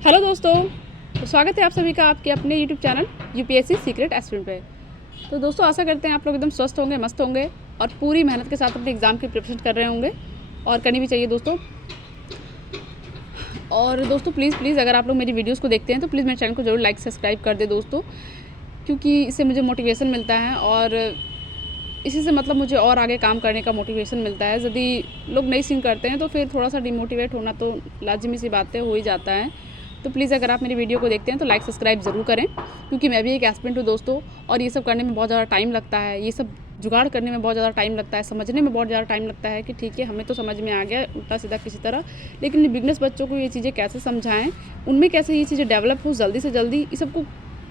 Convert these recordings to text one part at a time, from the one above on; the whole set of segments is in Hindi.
हेलो दोस्तों, स्वागत है आप सभी का आपके अपने YouTube channel UPSC secret aspirant पे। तो दोस्तों आशा करते हैं आप लोग एकदम स्वस्थ होंगे, मस्त होंगे और पूरी मेहनत के साथ अपने एग्ज़ाम की प्रिपरेशन कर रहे होंगे और करनी भी चाहिए दोस्तों। और दोस्तों प्लीज़ अगर आप लोग मेरी वीडियोस को देखते हैं तो प्लीज़ मेरे चैनल को जरूर लाइक सब्सक्राइब कर दे दोस्तों, क्योंकि इससे मुझे मोटिवेशन मिलता है और इसी से मतलब मुझे और आगे काम करने का मोटिवेशन मिलता है। यदि लोग नहीं सीन करते हैं तो फिर थोड़ा सा डिमोटिवेट होना तो लाजिमी सी बातें हो ही जाता है। तो प्लीज़ अगर आप मेरी वीडियो को देखते हैं तो लाइक सब्सक्राइब ज़रूर करें, क्योंकि मैं भी एक एस्पिरेंट हूँ दोस्तों और ये सब करने में बहुत ज़्यादा टाइम लगता है, ये सब जुगाड़ करने में बहुत ज़्यादा टाइम लगता है, समझने में बहुत ज़्यादा टाइम लगता है कि ठीक है हमें तो समझ में आ गया उल्टा सीधा किसी तरह, लेकिन बिगनर्स बच्चों को ये चीज़ें कैसे समझाएं, उनमें कैसे ये चीज़ें डेवलप हो जल्दी से जल्दी, इस सबको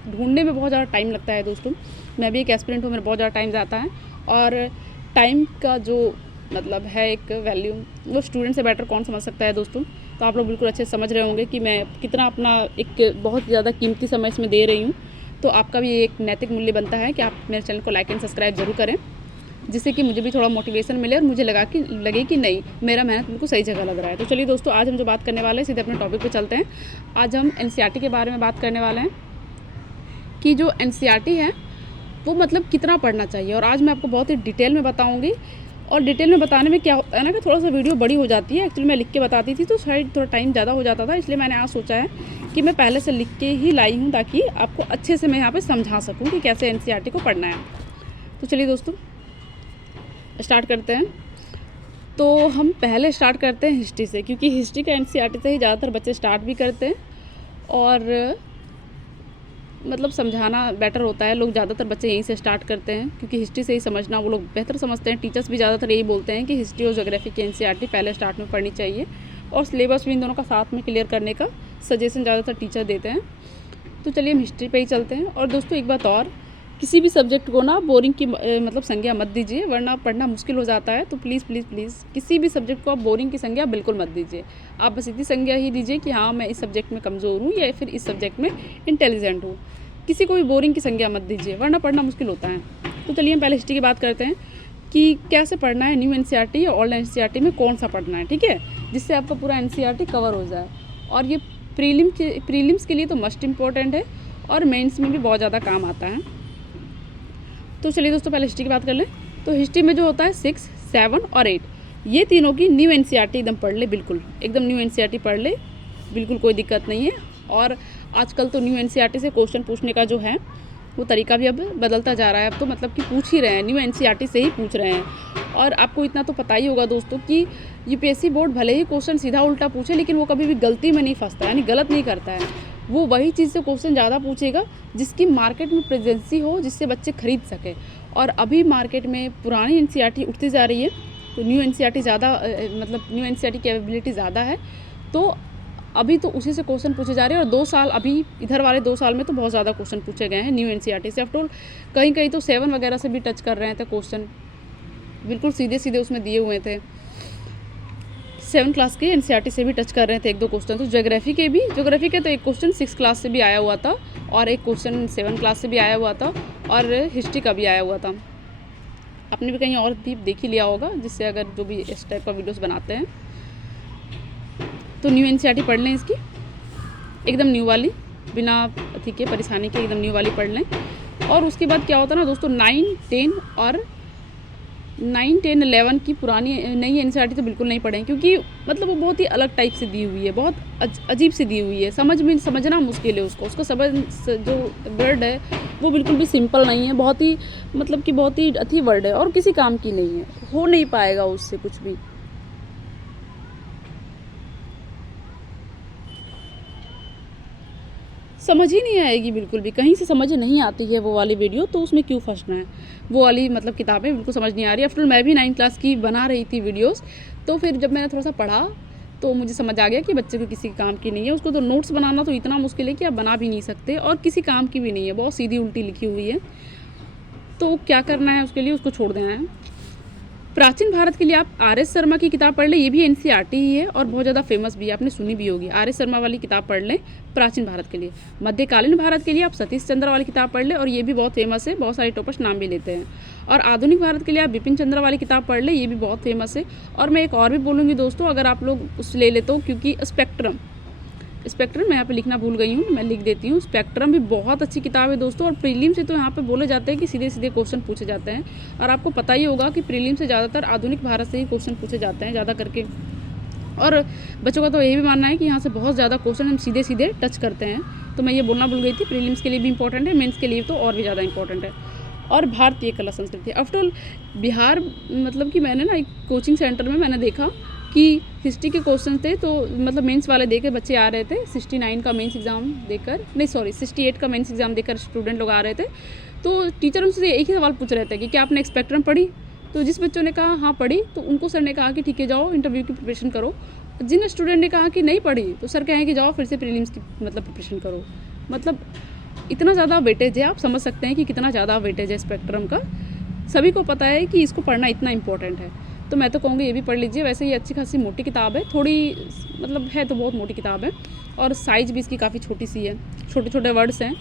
ढूंढने में बहुत ज़्यादा टाइम लगता है दोस्तों। मैं भी एक एस्पिरेंट हूँ, मेरा बहुत ज़्यादा टाइम जाता है और टाइम का जो मतलब है एक वैल्यू वो स्टूडेंट से बेटर कौन समझ सकता है दोस्तों। तो आप लोग बिल्कुल अच्छे से समझ रहे होंगे कि मैं कितना अपना एक बहुत ज़्यादा कीमती समय इसमें दे रही हूँ। तो आपका भी एक नैतिक मूल्य बनता है कि आप मेरे चैनल को लाइक एंड सब्सक्राइब ज़रूर करें, जिससे कि मुझे भी थोड़ा मोटिवेशन मिले और मुझे लगे कि नहीं मेरा मेहनत बिल्कुल सही जगह लग रहा है। तो चलिए दोस्तों, आज हम जो बात करने वाले हैं सीधे अपने टॉपिक पे चलते हैं। आज हम एनसीईआरटी के बारे में बात करने वाले हैं कि जो एनसीईआरटी है वो मतलब कितना पढ़ना चाहिए, और आज मैं आपको बहुत ही डिटेल में बताऊंगी। और डिटेल में बताने में क्या होता है ना कि थोड़ा सा वीडियो बड़ी हो जाती है, एक्चुअली मैं लिख के बताती थी तो शायद थोड़ा टाइम ज़्यादा हो जाता था, इसलिए मैंने आज सोचा है कि मैं पहले से लिख के ही लाई हूँ ताकि आपको अच्छे से मैं यहाँ पे समझा सकूँ कि कैसे एनसीईआरटी को पढ़ना है। तो चलिए दोस्तों स्टार्ट करते हैं। तो हम पहले स्टार्ट करते हैं हिस्ट्री से, क्योंकि हिस्ट्री का एनसीईआरटी से ही ज़्यादातर बच्चे स्टार्ट भी करते हैं और मतलब समझाना बेटर होता है। लोग ज़्यादातर बच्चे यहीं से स्टार्ट करते हैं, क्योंकि हिस्ट्री से ही समझना वो लोग बेहतर समझते हैं। टीचर्स भी ज़्यादातर यही बोलते हैं कि हिस्ट्री और ज्योग्राफी की एनसीईआरटी पहले स्टार्ट में पढ़नी चाहिए, और सिलेबस भी इन दोनों का साथ में क्लियर करने का सजेशन ज़्यादातर टीचर देते हैं। तो चलिए हम हिस्ट्री पे ही चलते हैं। और दोस्तों एक बात और, किसी भी सब्जेक्ट को ना बोरिंग की मतलब संज्ञा मत दीजिए, वरना पढ़ना मुश्किल हो जाता है। तो प्लीज़ किसी भी सब्जेक्ट को आप बोरिंग की संज्ञा बिल्कुल मत दीजिए। आप बस इतनी संज्ञा ही दीजिए कि हाँ मैं इस सब्जेक्ट में कमज़ोर हूँ या फिर इस सब्जेक्ट में इंटेलिजेंट हूँ। किसी को भी बोरिंग की संज्ञा मत दीजिए, वरना पढ़ना मुश्किल होता है। तो चलिए हम पहले हिस्ट्री की बात करते हैं कि कैसे पढ़ना है, न्यू एनसीईआरटी या ओल्ड एनसीईआरटी में कौन सा पढ़ना है, ठीक है, जिससे आपका पूरा एनसीईआरटी कवर हो जाए। और ये प्रीलिम्स के लिए तो मस्ट इम्पॉर्टेंट है और मेंस में भी बहुत ज़्यादा काम आता है। तो चलिए दोस्तों पहले हिस्ट्री की बात कर लें। तो हिस्ट्री में जो होता है 6, 7 और 8, ये तीनों की न्यू एनसीईआरटी एकदम पढ़ ले, बिल्कुल एकदम न्यू एनसीईआरटी पढ़ ले, बिल्कुल कोई दिक्कत नहीं है। और आजकल तो न्यू एनसीईआरटी से क्वेश्चन पूछने का जो है वो तरीका भी अब बदलता जा रहा है। अब तो मतलब कि पूछ ही रहे हैं, न्यू एनसीईआरटी से ही पूछ रहे हैं। और आपको इतना तो पता ही होगा दोस्तों कि यूपीएससी बोर्ड भले ही क्वेश्चन सीधा उल्टा पूछे, लेकिन वो कभी भी गलती में नहीं फंसता, यानी गलत नहीं करता है। वो वही चीज़ से क्वेश्चन ज़्यादा पूछेगा जिसकी मार्केट में प्रेजेंसी हो, जिससे बच्चे खरीद सके। और अभी मार्केट में पुरानी एनसीईआरटी उठती जा रही है, तो न्यू एनसीईआरटी ज़्यादा मतलब न्यू एनसीईआरटी की अवेलेबिलिटी ज़्यादा है। तो अभी तो उसी से क्वेश्चन पूछे जा रहे हैं। और 2 साल अभी इधर वाले 2 साल में तो बहुत ज़्यादा क्वेश्चन पूछे गए हैं न्यू एनसीईआरटी से। आफ्टर ऑल कहीं तो 7 वगैरह से भी टच कर रहे थे क्वेश्चन, बिल्कुल सीधे उसमें दिए हुए थे। 7 क्लास के एनसीईआरटी से भी टच कर रहे थे 1-2 क्वेश्चन। तो ज्योग्राफी के तो एक क्वेश्चन 6 क्लास से भी आया हुआ था और एक क्वेश्चन 7 क्लास से भी आया हुआ था और हिस्ट्री का भी आया हुआ था। आपने भी कहीं और भी देख ही लिया होगा, जिससे अगर जो भी इस टाइप का वीडियोस बनाते हैं तो न्यू एनसीईआरटी पढ़ लें, इसकी एकदम न्यू वाली, बिना अथी के परेशानी के एकदम न्यू वाली पढ़ लें। और उसके बाद क्या होता है ना दोस्तों, 9, 10, 11 की पुरानी नई एनसीईआरटी तो बिल्कुल नहीं पढ़ें, क्योंकि मतलब वो बहुत ही अलग टाइप से दी हुई है, बहुत अजीब सी दी हुई है, समझना मुश्किल है उसको। उसका जो वर्ड है वो बिल्कुल भी सिंपल नहीं है, बहुत ही मतलब कि बहुत ही अथी वर्ड है और किसी काम की नहीं है, हो नहीं पाएगा उससे कुछ भी। समझ ही नहीं आएगी बिल्कुल भी, कहीं से समझ नहीं आती है वो वाली वीडियो, तो उसमें क्यों फंसना है। वो वाली मतलब किताबें बिल्कुल समझ नहीं आ रही। आफ्टर मैं भी 9 क्लास की बना रही थी वीडियोस, तो फिर जब मैंने थोड़ा सा पढ़ा तो मुझे समझ आ गया कि बच्चे को किसी काम की नहीं है। उसको तो नोट्स बनाना तो इतना मुश्किल है कि आप बना भी नहीं सकते, और किसी काम की भी नहीं है, बहुत सीधी उल्टी लिखी हुई है। तो क्या करना है उसके लिए, उसको छोड़ देना है। प्राचीन भारत के लिए आप आर.एस. शर्मा की किताब पढ़ लें, ये भी एनसीईआरटी ही है और बहुत ज़्यादा फेमस भी है, आपने सुनी भी होगी। आर.एस. शर्मा वाली किताब पढ़ लें प्राचीन भारत के लिए। मध्यकालीन भारत के लिए आप सतीश चंद्र वाली किताब पढ़ लें, और ये भी बहुत फेमस है, बहुत सारे टॉपर्स नाम भी लेते हैं। और आधुनिक भारत के लिए आप बिपिन चंद्र वाली किताब पढ़ लें, ये भी बहुत फेमस है। और मैं एक और भी बोलूँगी दोस्तों, अगर आप लोग उस ले ले तो, क्योंकि स्पेक्ट्रम मैं यहाँ पे लिखना भूल गई हूँ, मैं लिख देती हूँ। स्पेक्ट्रम भी बहुत अच्छी किताब है दोस्तों, और प्रीलिम से तो यहाँ पे बोले जाते हैं कि सीधे सीधे क्वेश्चन पूछे जाते हैं। और आपको पता ही होगा कि प्रीलिम से ज़्यादातर आधुनिक भारत से ही क्वेश्चन पूछे जाते हैं ज़्यादा करके। और बच्चों का तो यही भी मानना है कि यहाँ से बहुत ज़्यादा क्वेश्चन हम सीधे सीधे टच करते हैं। तो मैं ये बोलना भूल गई थी, प्रीलिम्स के लिए भी इंपॉर्टेंट है, मेंस के लिए तो और भी ज़्यादा इंपॉर्टेंट है। और भारतीय कला संस्कृति, आफ्टर ऑल बिहार, मतलब कि मैंने ना एक कोचिंग सेंटर में मैंने देखा कि हिस्ट्री के क्वेश्चन थे, तो मतलब मेंस वाले देकर बच्चे आ रहे थे, 69 का मेंस एग्ज़ाम देकर, नहीं सॉरी 68 का मेंस एग्ज़ाम देकर स्टूडेंट लोग आ रहे थे। तो टीचर उनसे एक ही सवाल पूछ रहे थे कि क्या आपने स्पेक्ट्रम पढ़ी। तो जिस बच्चों ने कहा हाँ पढ़ी, तो उनको सर ने कहा कि ठीक है जाओ इंटरव्यू की प्रिपरेशन करो। जिन स्टूडेंट ने कहा कि नहीं पढ़ी, तो सर कहें कि जाओ फिर से प्रीलिम्स की मतलब प्रिपरेशन करो। मतलब इतना ज़्यादा वेटेज है, आप समझ सकते हैं कि कितना ज़्यादा वेटेज है स्पेक्ट्रम का। सभी को पता है कि इसको पढ़ना इतना इंपॉर्टेंट है, तो मैं तो कहूँगी ये भी पढ़ लीजिए। वैसे ये अच्छी खासी मोटी किताब है, थोड़ी मतलब है तो बहुत मोटी किताब है, और साइज़ भी इसकी काफ़ी छोटी सी है, छोटे छोटे वर्ड्स हैं,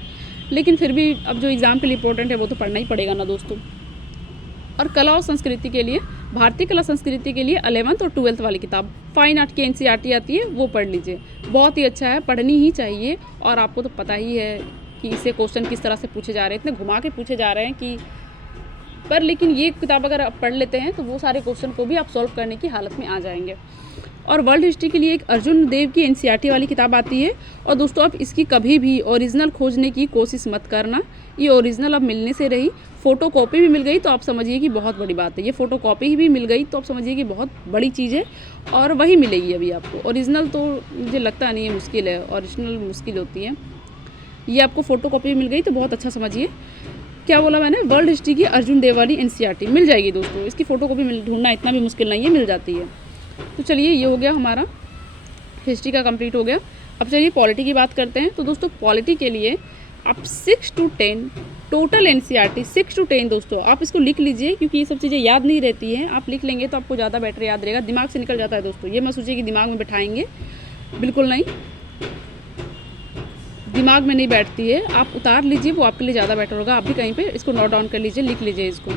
लेकिन फिर भी अब जो एग्ज़ाम के लिए इंपॉर्टेंट है वो तो पढ़ना ही पड़ेगा ना दोस्तों। और कला और संस्कृति के लिए, भारतीय कला संस्कृति के लिए 11th और 12th वाली किताब फाइन आर्ट की NCERT आती है, वो पढ़ लीजिए। बहुत ही अच्छा है, पढ़नी ही चाहिए। और आपको तो पता ही है कि इससे क्वेश्चन किस तरह से पूछे जा रहे हैं, इतने घुमा के पूछे जा रहे हैं कि पर, लेकिन ये किताब अगर आप पढ़ लेते हैं तो वो सारे क्वेश्चन को भी आप सॉल्व करने की हालत में आ जाएंगे। और वर्ल्ड हिस्ट्री के लिए एक अर्जुन देव की NCERT वाली किताब आती है। और दोस्तों आप इसकी कभी भी ओरिजिनल खोजने की कोशिश मत करना, ये ओरिजिनल अब मिलने से रही। फ़ोटो कॉपी भी मिल गई तो आप समझिए कि बहुत बड़ी बात है। ये फ़ोटो कॉपी भी मिल गई तो आप समझिए कि बहुत बड़ी चीज़ है, और वही मिलेगी अभी आपको। ओरिजिनल तो मुझे लगता नहीं है, मुश्किल है, ओरिजिनल मुश्किल होती है। ये आपको फ़ोटो कॉपी मिल गई तो बहुत अच्छा समझिए। क्या बोला मैंने, वर्ल्ड हिस्ट्री की अर्जुन देव वाली NCERT मिल जाएगी दोस्तों। इसकी फ़ोटो कॉपी ढूंढना इतना भी मुश्किल नहीं है, मिल जाती है। तो चलिए ये हो गया हमारा हिस्ट्री का कंप्लीट हो गया। अब चलिए पॉलिटी की बात करते हैं। तो दोस्तों पॉलिटी के लिए आप 6 to 10 टोटल NCERT 6 to 10 दोस्तों आप इसको लिख लीजिए, क्योंकि ये सब चीज़ें याद नहीं रहती हैं। आप लिख लेंगे तो आपको ज़्यादा बेटर याद रहेगा, दिमाग से निकल जाता है दोस्तों। ये मत सोचिए कि दिमाग में बैठाएंगे, बिल्कुल नहीं, दिमाग में नहीं बैठती है। आप उतार लीजिए, वो आपके लिए ज़्यादा बेटर होगा। आप भी कहीं पे इसको नोट डाउन कर लीजिए, लिख लीजिए इसको।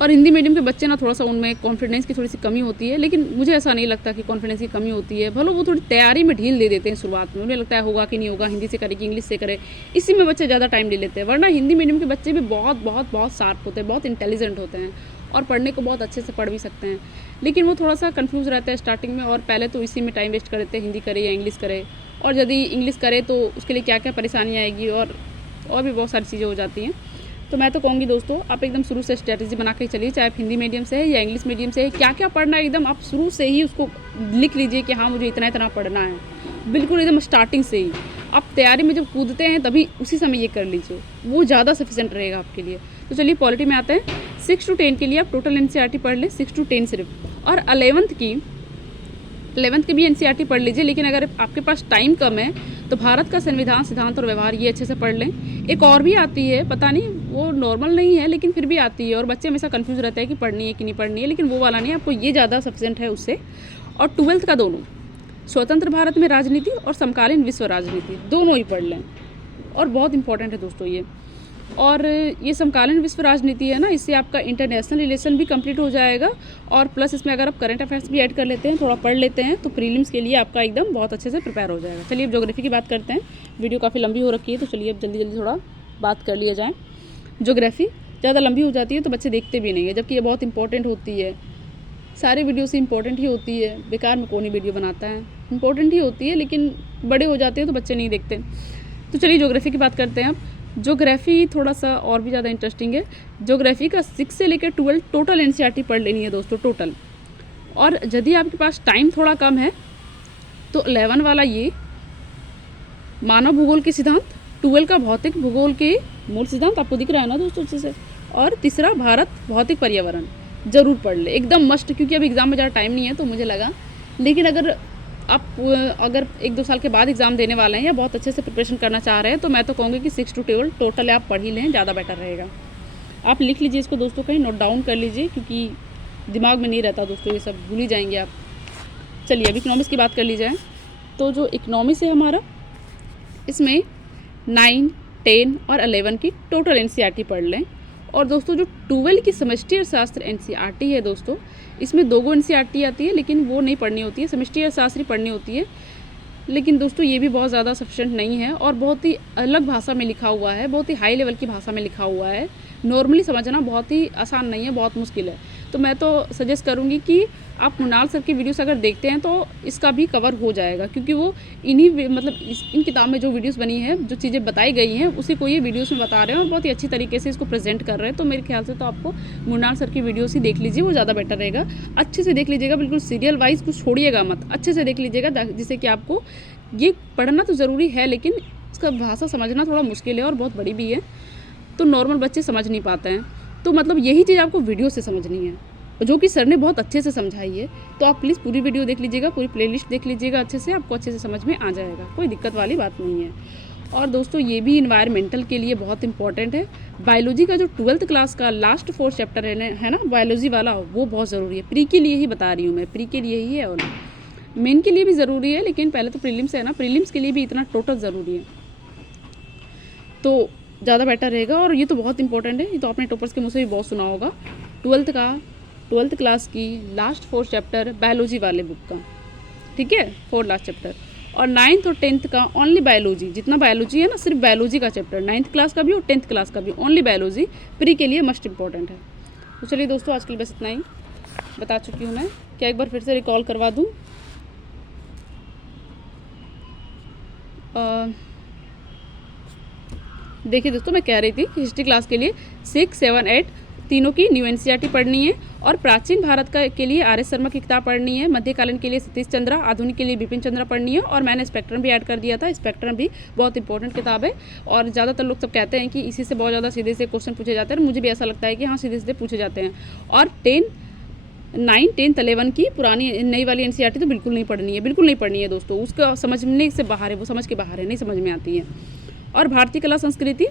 और हिंदी मीडियम के बच्चे ना थोड़ा सा उनमें कॉन्फिडेंस की थोड़ी सी कमी होती है, लेकिन मुझे ऐसा नहीं लगता कि कॉन्फिडेंस की कमी होती है। भले वो थोड़ी तैयारी में ढील दे देते हैं शुरुआत में, उन्हें लगता है होगा कि नहीं होगा, हिंदी से करे कि इंग्लिश से करे, इसी में बच्चे ज़्यादा टाइम ले लेते हैं। वरना हिंदी मीडियम के बच्चे भी बहुत बहुत बहुत शार्प होते हैं, बहुत इंटेलिजेंट होते हैं, और पढ़ने को बहुत अच्छे से पढ़ भी सकते हैं। लेकिन वो थोड़ा सा कन्फ्यूज़ रहता है स्टार्टिंग में, और पहले तो इसी में टाइम वेस्ट कर देते हैं, हिंदी करे या इंग्लिश करे। और यदि इंग्लिश करे तो उसके लिए क्या क्या परेशानी आएगी, और भी बहुत सारी चीज़ें हो जाती हैं। तो मैं तो कहूँगी दोस्तों आप एकदम शुरू से स्ट्रैटेजी बना के चलिए, चाहे आप हिंदी मीडियम से है या इंग्लिश मीडियम से है, क्या क्या पढ़ना है एकदम आप शुरू से ही उसको लिख लीजिए कि हाँ मुझे इतना इतना पढ़ना है, बिल्कुल एकदम स्टार्टिंग से ही। आप तैयारी में जब कूदते हैं तभी उसी समय ये कर लीजिए, वो ज़्यादा सफिशेंट रहेगा आपके लिए। तो चलिए पॉलिटी में आते हैं। 6 to 10 के लिए आप टोटल NCERT पढ़ लें, 6 to 10 सिर्फ। और 11th की भी NCERT पढ़ लीजिए, लेकिन अगर आपके पास टाइम कम है तो भारत का संविधान, सिद्धांत और व्यवहार ये अच्छे से पढ़ लें। एक और भी आती है, पता नहीं वो नॉर्मल नहीं है लेकिन फिर भी आती है, और बच्चे हमेशा कंफ्यूज रहते हैं कि पढ़नी है कि नहीं पढ़नी है, लेकिन वो वाला नहीं, आपको ये ज़्यादा सफिशेंट है उससे। और 12th का दोनों, स्वतंत्र भारत में राजनीति और समकालीन विश्व राजनीति, दोनों ही पढ़ लें, और बहुत इंपॉर्टेंट है दोस्तों ये। और ये समकालीन विश्व राजनीति है ना, इससे आपका इंटरनेशनल रिलेशन भी कंप्लीट हो जाएगा, और प्लस इसमें अगर आप करंट अफेयर्स भी ऐड कर लेते हैं, थोड़ा पढ़ लेते हैं, तो प्रीलिम्स के लिए आपका एकदम बहुत अच्छे से प्रिपेयर हो जाएगा। चलिए अब ज्योग्राफी की बात करते हैं। वीडियो काफ़ी लंबी हो रखी है, तो चलिए अब जल्दी जल्दी थोड़ा बात कर लिया जाए। ज्योग्राफी ज़्यादा लंबी हो जाती है तो बच्चे देखते भी नहीं है, जबकि ये बहुत इंपॉर्टेंट होती है। सारी वीडियो से इंपॉर्टेंट ही होती है, बेकार में कौन ही वीडियो बनाता है, इंपॉर्टेंट ही होती है, लेकिन बड़े हो जाते हैं तो बच्चे नहीं देखते। तो चलिए ज्योग्राफी की बात करते हैं अब। ज्योग्राफी थोड़ा सा और भी ज़्यादा इंटरेस्टिंग है। ज्योग्राफी का 6 से लेकर 12 टोटल NCERT पढ़ लेनी है दोस्तों, टोटल। और यदि आपके पास टाइम थोड़ा कम है तो 11 वाला ये मानव भूगोल के सिद्धांत, 12 का भौतिक भूगोल के मूल सिद्धांत, आपको दिख रहा है ना दोस्तों अच्छे से, और तीसरा भारत भौतिक पर्यावरण ज़रूर पढ़ ले, एकदम मस्ट। क्योंकि अब एग्ज़ाम में ज़्यादा टाइम नहीं है तो मुझे लगा, लेकिन अगर 1-2 साल के बाद एग्ज़ाम देने वाले हैं या बहुत अच्छे से प्रिपरेशन करना चाह रहे हैं तो मैं तो कहूँगी कि 6 to 12 टोटल आप पढ़ ही लें, ज़्यादा बेटर रहेगा। आप लिख लीजिए इसको दोस्तों, कहीं नोट डाउन कर लीजिए, क्योंकि दिमाग में नहीं रहता दोस्तों, ये सब भूल ही जाएंगे आप। चलिए अब इकनॉमिक्स की बात कर ली जाए। तो जो इकनॉमिक्स है हमारा, इसमें 9, 10 और 11 की टोटल NCERT पढ़ लें। और दोस्तों जो 12 की समष्टि अर्थशास्त्र NCERT है दोस्तों, इसमें 2 NCERT आती है, लेकिन वो नहीं पढ़नी होती है, समष्टि अर्थशास्त्र पढ़नी होती है। लेकिन दोस्तों ये भी बहुत ज़्यादा सफिशिएंट नहीं है और बहुत ही अलग भाषा में लिखा हुआ है, बहुत ही हाई लेवल की भाषा में लिखा हुआ है। नॉर्मली समझना बहुत ही आसान नहीं है, बहुत मुश्किल है। तो मैं तो सजेस्ट करूँगी कि आप मृणाल सर की वीडियोस अगर देखते हैं तो इसका भी कवर हो जाएगा, क्योंकि वो इन्हीं मतलब इन किताब में जो वीडियोस बनी है, जो चीज़ें बताई गई हैं, उसी को ये वीडियोस में बता रहे हैं और बहुत ही अच्छी तरीके से इसको प्रेजेंट कर रहे हैं। तो मेरे ख्याल से तो आपको मृणाल सर की वीडियोस ही देख लीजिए, वो ज़्यादा बेटर रहेगा। अच्छे से देख लीजिएगा, बिल्कुल सीरियल वाइज कुछ छोड़िएगा मत, अच्छे से देख लीजिएगा, जिससे कि आपको ये पढ़ना तो ज़रूरी है लेकिन इसका भाषा समझना थोड़ा मुश्किल है और बहुत बड़ी भी है, तो नॉर्मल बच्चे समझ नहीं पाते हैं। तो मतलब यही चीज़ आपको वीडियो से समझनी है, जो कि सर ने बहुत अच्छे से समझाई है। तो आप प्लीज़ पूरी वीडियो देख लीजिएगा, पूरी प्लेलिस्ट देख लीजिएगा अच्छे से, आपको अच्छे से समझ में आ जाएगा, कोई दिक्कत वाली बात नहीं है। और दोस्तों ये भी इन्वायरमेंटल के लिए बहुत इंपॉर्टेंट है। बायोलॉजी का जो 12th क्लास का लास्ट 4 चैप्टर है ना बायोलॉजी वाला, वो बहुत ज़रूरी है। प्री के लिए ही बता रही हूँ मैं, प्री के लिए ही है और मेन के लिए भी ज़रूरी है, लेकिन पहले तो प्रीलिम्स है ना, प्रीलिम्स के लिए भी इतना टोटल ज़रूरी है, तो ज़्यादा बेटर रहेगा। और ये तो बहुत इंपॉर्टेंट है, ये तो आपने टॉपर्स के मुँह से भी बहुत सुना होगा। 12th क्लास की लास्ट 4 चैप्टर बायोलॉजी वाले बुक का, ठीक है, 4 लास्ट चैप्टर। और 9th और 10th का ओनली बायोलॉजी, जितना बायोलॉजी है ना, सिर्फ बायोलॉजी का चैप्टर, 9th क्लास का भी और 10th क्लास का भी, ओनली बायोलॉजी प्री के लिए मस्ट इंपॉर्टेंट है। तो चलिए दोस्तों, आज के लिए बस इतना ही बता चुकी हूँ मैं। क्या एक बार फिर से रिकॉल करवा दूँ? देखिए दोस्तों, मैं कह रही थी कि हिस्ट्री क्लास के लिए 6, 7, 8 तीनों की न्यू एनसीईआरटी पढ़नी है, और प्राचीन भारत का के लिए आर एस शर्मा की किताब पढ़नी है, मध्यकालीन के लिए सतीश चंद्रा, आधुनिक के लिए बिपिन चंद्रा पढ़नी है। और मैंने स्पेक्ट्रम भी ऐड कर दिया था, स्पेक्ट्रम भी बहुत इंपॉर्टेंट किताब है। और ज़्यादातर लोग सब कहते हैं कि इसी से बहुत ज़्यादा सीधे से क्वेश्चन पूछे जाते हैं, मुझे भी ऐसा लगता है कि हाँ, सीधे सीधे पूछे जाते हैं। और 9, 10, 11 की पुरानी नई वाली एनसीईआरटी तो बिल्कुल नहीं पढ़नी है, बिल्कुल नहीं पढ़नी है दोस्तों, उसका समझने से बाहर है, वो समझ के बाहर है, नहीं समझ में आती है। और भारतीय कला संस्कृति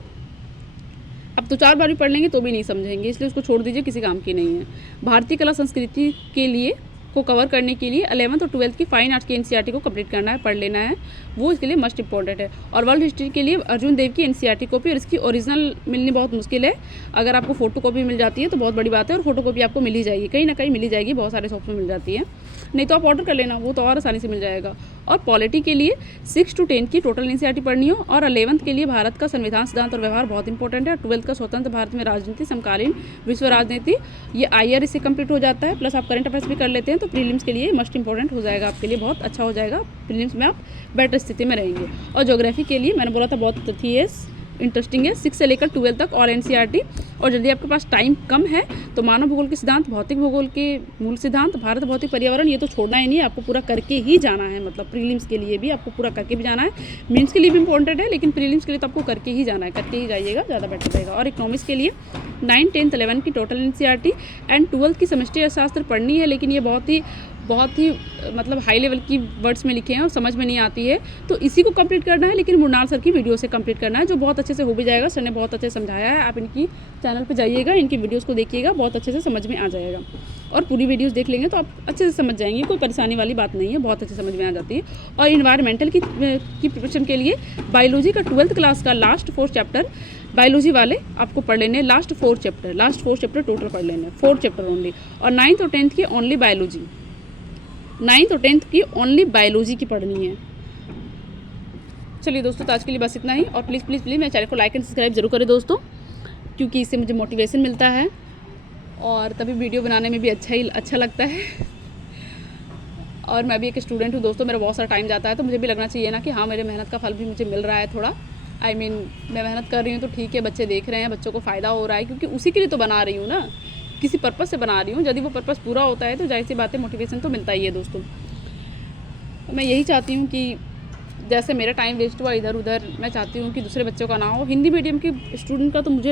अब तो 4 बार भी पढ़ लेंगे तो भी नहीं समझेंगे, इसलिए उसको छोड़ दीजिए, किसी काम की नहीं है। भारतीय कला संस्कृति के लिए को कवर करने के लिए 11th और 12th की फाइन आर्ट्स की एनसीईआरटी को कंप्लीट करना है, पढ़ लेना है, वो इसके लिए मस्ट इंपॉर्टेंट है। और वर्ल्ड हिस्ट्री के लिए अर्जुन देव की एनसीईआरटी कॉपी, और इसकी ओरिजिनल मिलनी बहुत मुश्किल है। अगर आपको फोटो कॉपी मिल जाती है तो बहुत बड़ी बात है, और फोटो कॉपी आपको मिल ही जाएगी, कहीं ना कहीं मिल ही जाएगी, बहुत सारे शॉप्स में मिल जाती है, नहीं तो आप ऑर्डर कर लेना, वो तो और आसानी से मिल जाएगा। और पॉलिटी के लिए 6 to 10 की टोटल एनसीईआरटी पढ़नी हो, और 11th के लिए भारत का संविधान, सिद्धांत और व्यवहार बहुत इंपॉर्टेंट है। 12th का स्वतंत्र भारत में राजनीति, समकालीन विश्व राजनीति, ये IR इससे कंप्लीट हो जाता है, प्लस आप करंट अफेयर्स भी कर लेते हैं, तो प्रीलिम्स के लिए मस्ट इंपॉर्टेंट हो जाएगा, आपके लिए बहुत अच्छा हो जाएगा, प्रीलिम्स में आप बेटर स्थिति में रहेंगे। और ज्योग्राफी के लिए मैंने बोला था बहुत थी इंटरेस्टिंग है, 6 से लेकर 12 तक ऑल एनसीईआरटी। और यदि आपके पास टाइम कम है तो मानव भूगोल के सिद्धांत, भौतिक भूगोल के मूल सिद्धांत, भारत भौतिक पर्यावरण, ये तो छोड़ना ही नहीं है, आपको पूरा करके ही जाना है, मतलब प्रीलिम्स के लिए भी आपको पूरा करके भी जाना है। मेंस के लिए भी इंपॉर्टेंट है, लेकिन प्रीलिम्स के लिए तो आपको करके ही जाना है, करके ही जाइएगा, ज़्यादा बेटर रहेगा। और इकोनॉमिक्स के लिए 9, 10, 11 की टोटल एनसीईआरटी एंड 12th की समष्टि अर्थशास्त्र पढ़नी है, लेकिन ये बहुत ही मतलब हाई लेवल की वर्ड्स में लिखे हैं और समझ में नहीं आती है, तो इसी को कंप्लीट करना है, लेकिन मृणाल सर की वीडियो से कंप्लीट करना है, जो बहुत अच्छे से हो भी जाएगा, सर ने बहुत अच्छे से समझाया है। आप इनकी चैनल पे जाइएगा, इनकी वीडियोस को देखिएगा, बहुत अच्छे से समझ में आ जाएगा, और पूरी वीडियोस देख लेंगे तो आप अच्छे से समझ जाएंगे, कोई परेशानी वाली बात नहीं है, बहुत अच्छे समझ में आ जाती है। और इन्वायरमेंटल की प्रिपरेशन के लिए बायोलॉजी का 12th क्लास का लास्ट 4 चैप्टर बायोलॉजी वाले आपको पढ़ लेने हैं, लास्ट 4 चैप्टर टोटल पढ़ लेने हैं, 4 चैप्टर ओनली। और 9th और 10th की ओनली बायोलॉजी, 9th और 10th की ओनली बायोलॉजी की पढ़नी है। चलिए दोस्तों, तो आज के लिए बस इतना ही, और प्लीज़ प्लीज़ प्लीज़ मेरे चैनल को लाइक एंड सब्सक्राइब जरूर करें दोस्तों, क्योंकि इससे मुझे मोटिवेशन मिलता है और तभी वीडियो बनाने में भी अच्छा लगता है। और मैं भी एक स्टूडेंट हूँ दोस्तों, मेरा बहुत सारा टाइम जाता है, तो मुझे भी लगना चाहिए ना कि हाँ, मेरे मेहनत का फल भी मुझे मिल रहा है थोड़ा। मैं मेहनत कर रही हूँ तो ठीक है, बच्चे देख रहे हैं, बच्चों को फ़ायदा हो रहा है, क्योंकि उसी के लिए तो बना रही हूँ ना, किसी पर्पज़ से बना रही हूँ। यदि वो पर्पज़ पूरा होता है तो जाहिर सी बात है, मोटिवेशन तो मिलता ही है दोस्तों। मैं यही चाहती हूँ कि जैसे मेरा टाइम वेस्ट हुआ इधर उधर, मैं चाहती हूँ कि दूसरे बच्चों का ना हो। हिंदी मीडियम के स्टूडेंट का तो मुझे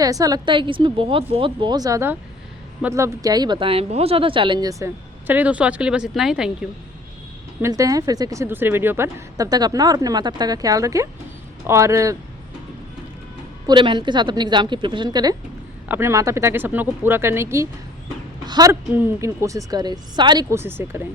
ऐसा लगता है कि इसमें बहुत ज़्यादा, मतलब क्या ही बताएं, बहुत ज़्यादा चैलेंजेस हैं। चलिए दोस्तों, आज के लिए बस इतना ही, थैंक यू। मिलते हैं फिर से किसी दूसरे वीडियो पर, तब तक अपना और अपने माता पिता का ख्याल रखें, और पूरे मेहनत के साथ अपने एग्ज़ाम की प्रिपरेशन करें, अपने माता पिता के सपनों को पूरा करने की हर मुमकिन कोशिश करें, सारी कोशिशें करें।